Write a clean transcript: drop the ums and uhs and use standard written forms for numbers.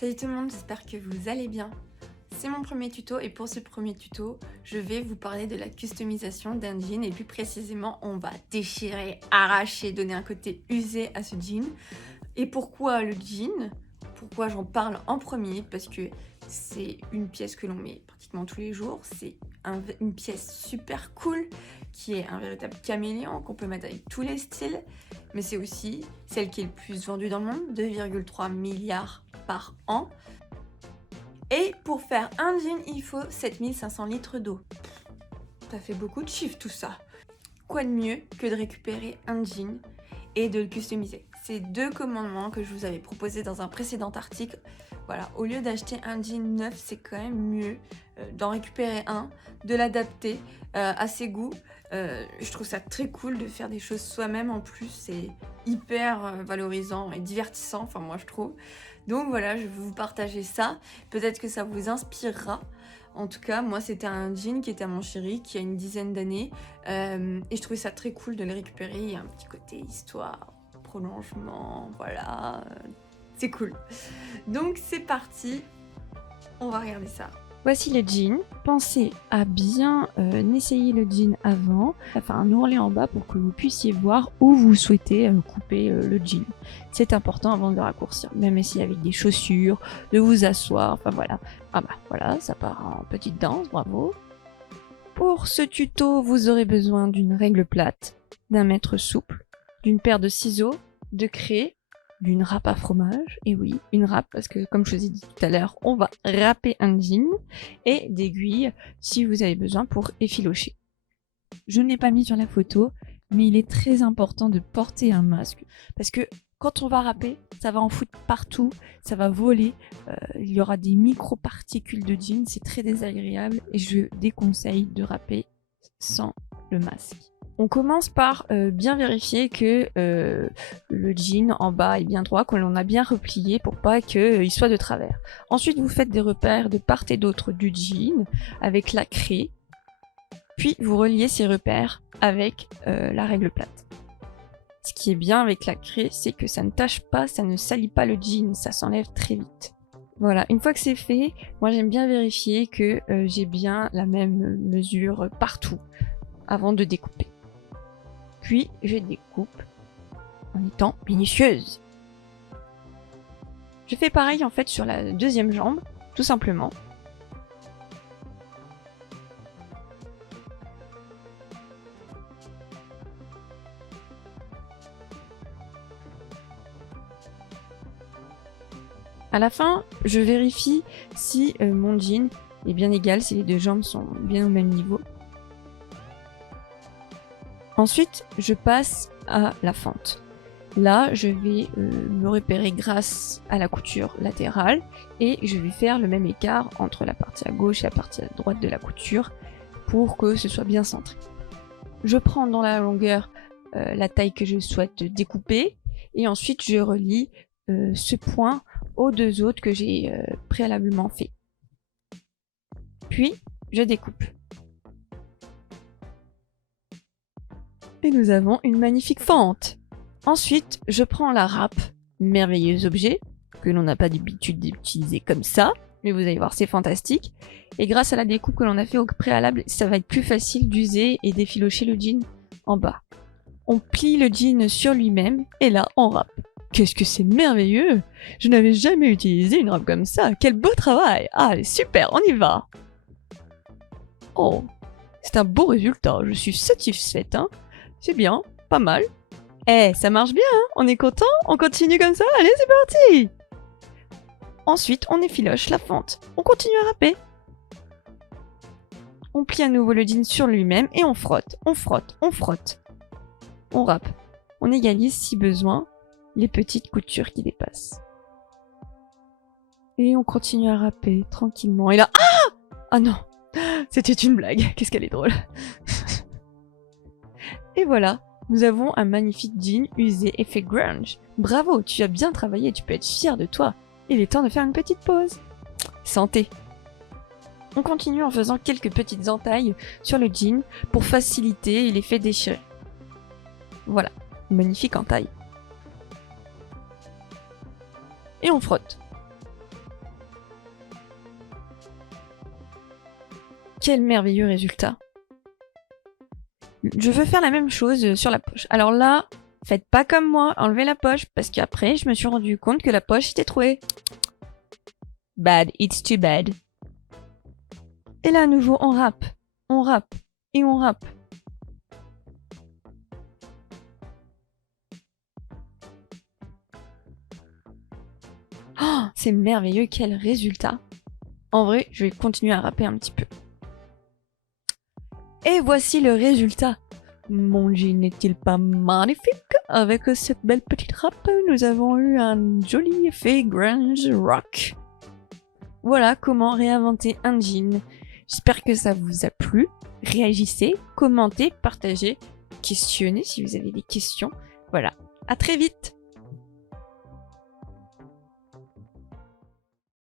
Salut tout le monde, j'espère que vous allez bien. C'est mon premier tuto et pour ce premier tuto, je vais vous parler de la customisation d'un jean et plus précisément, on va déchirer, arracher, donner un côté usé à ce jean. Et pourquoi le jean? Pourquoi j'en parle en premier? Parce que c'est une pièce que l'on met pratiquement tous les jours, c'est une pièce super cool qui est un véritable caméléon qu'on peut mettre avec tous les styles, mais c'est aussi celle qui est le plus vendue dans le monde, 2,3 milliards par an. Et pour faire un jean, il faut 7500 litres d'eau. Ça fait beaucoup de chiffres tout ça. Quoi de mieux que de récupérer un jean et de le customiser? C'est deux commandements que je vous avais proposés dans un précédent article. Voilà, au lieu d'acheter un jean neuf, c'est quand même mieux d'en récupérer un, de l'adapter à ses goûts. Je trouve ça très cool de faire des choses soi-même en plus, c'est hyper valorisant et divertissant, enfin moi je trouve. Donc voilà, je vais vous partager ça, peut-être que ça vous inspirera. En tout cas, moi c'était un jean qui était à mon chéri, qui a une dizaine d'années, et je trouvais ça très cool de le récupérer. Il y a un petit côté histoire, prolongement, voilà, c'est cool. Donc c'est parti, on va regarder ça. Voici le jean. Pensez à bien essayer le jean avant, enfin un ourlet en bas pour que vous puissiez voir où vous souhaitez couper le jean. C'est important avant de le raccourcir, même essayer avec des chaussures, de vous asseoir, enfin voilà. Ah bah voilà, ça part en petite danse, bravo. Pour ce tuto, vous aurez besoin d'une règle plate, d'un mètre souple, d'une paire de ciseaux, de craie, d'une râpe à fromage, et oui, une râpe, parce que comme je vous ai dit tout à l'heure, on va râper un jean, et d'aiguilles si vous avez besoin pour effilocher. Je ne l'ai pas mis sur la photo, mais il est très important de porter un masque, parce que quand on va râper, ça va en foutre partout, ça va voler, il y aura des micro-particules de jean, c'est très désagréable, et je déconseille de râper sans le masque. On commence par bien vérifier que le jean en bas est bien droit, que l'on a bien replié pour pas qu'il soit de travers. Ensuite, vous faites des repères de part et d'autre du jean avec la craie, puis vous reliez ces repères avec la règle plate. Ce qui est bien avec la craie, c'est que ça ne tache pas, ça ne salit pas le jean, ça s'enlève très vite. Voilà, une fois que c'est fait, moi j'aime bien vérifier que j'ai bien la même mesure partout avant de découper. Puis je découpe en étant minutieuse. Je fais pareil en fait sur la deuxième jambe, tout simplement. À la fin, je vérifie si mon jean est bien égal, si les deux jambes sont bien au même niveau. Ensuite, je passe à la fente. Là, je vais me repérer grâce à la couture latérale et je vais faire le même écart entre la partie à gauche et la partie à droite de la couture pour que ce soit bien centré. Je prends dans la longueur la taille que je souhaite découper et ensuite je relie ce point aux deux autres que j'ai préalablement fait. Puis, je découpe. Et nous avons une magnifique fente. Ensuite, je prends la râpe, merveilleux objet, que l'on n'a pas l'habitude d'utiliser comme ça, mais vous allez voir, c'est fantastique. Et grâce à la découpe que l'on a fait au préalable, ça va être plus facile d'user et d'effilocher le jean en bas. On plie le jean sur lui-même, et là, on râpe. Qu'est-ce que c'est merveilleux! Je n'avais jamais utilisé une râpe comme ça, quel beau travail! Ah, allez, super, on y va! Oh, c'est un beau résultat, je suis satisfaite, hein! C'est bien, pas mal. Eh, ça marche bien, hein? On est content? On continue comme ça? Allez, c'est parti! Ensuite, on effiloche la fente. On continue à râper. On plie à nouveau le jean sur lui-même et on frotte, on frotte, on frotte. On râpe. On égalise, si besoin, les petites coutures qui dépassent. Et on continue à râper tranquillement. Et là, ah! Ah non! C'était une blague. Qu'est-ce qu'elle est drôle. Et voilà, nous avons un magnifique jean usé effet grunge. Bravo, tu as bien travaillé, tu peux être fier de toi. Il est temps de faire une petite pause. Santé. On continue en faisant quelques petites entailles sur le jean pour faciliter l'effet déchiré. Voilà, une magnifique entaille. Et on frotte. Quel merveilleux résultat. Je veux faire la même chose sur la poche. Alors là, faites pas comme moi, enlevez la poche, parce qu'après, je me suis rendu compte que la poche était trouée. Bad, it's too bad. Et là, à nouveau, on râpe, et on râpe. Oh, c'est merveilleux, quel résultat. En vrai, je vais continuer à râper un petit peu. Et voici le résultat. Mon jean n'est-il pas magnifique? Avec cette belle petite râpe, nous avons eu un joli effet grunge rock. Voilà comment réinventer un jean. J'espère que ça vous a plu. Réagissez, commentez, partagez, questionnez si vous avez des questions. Voilà, à très vite!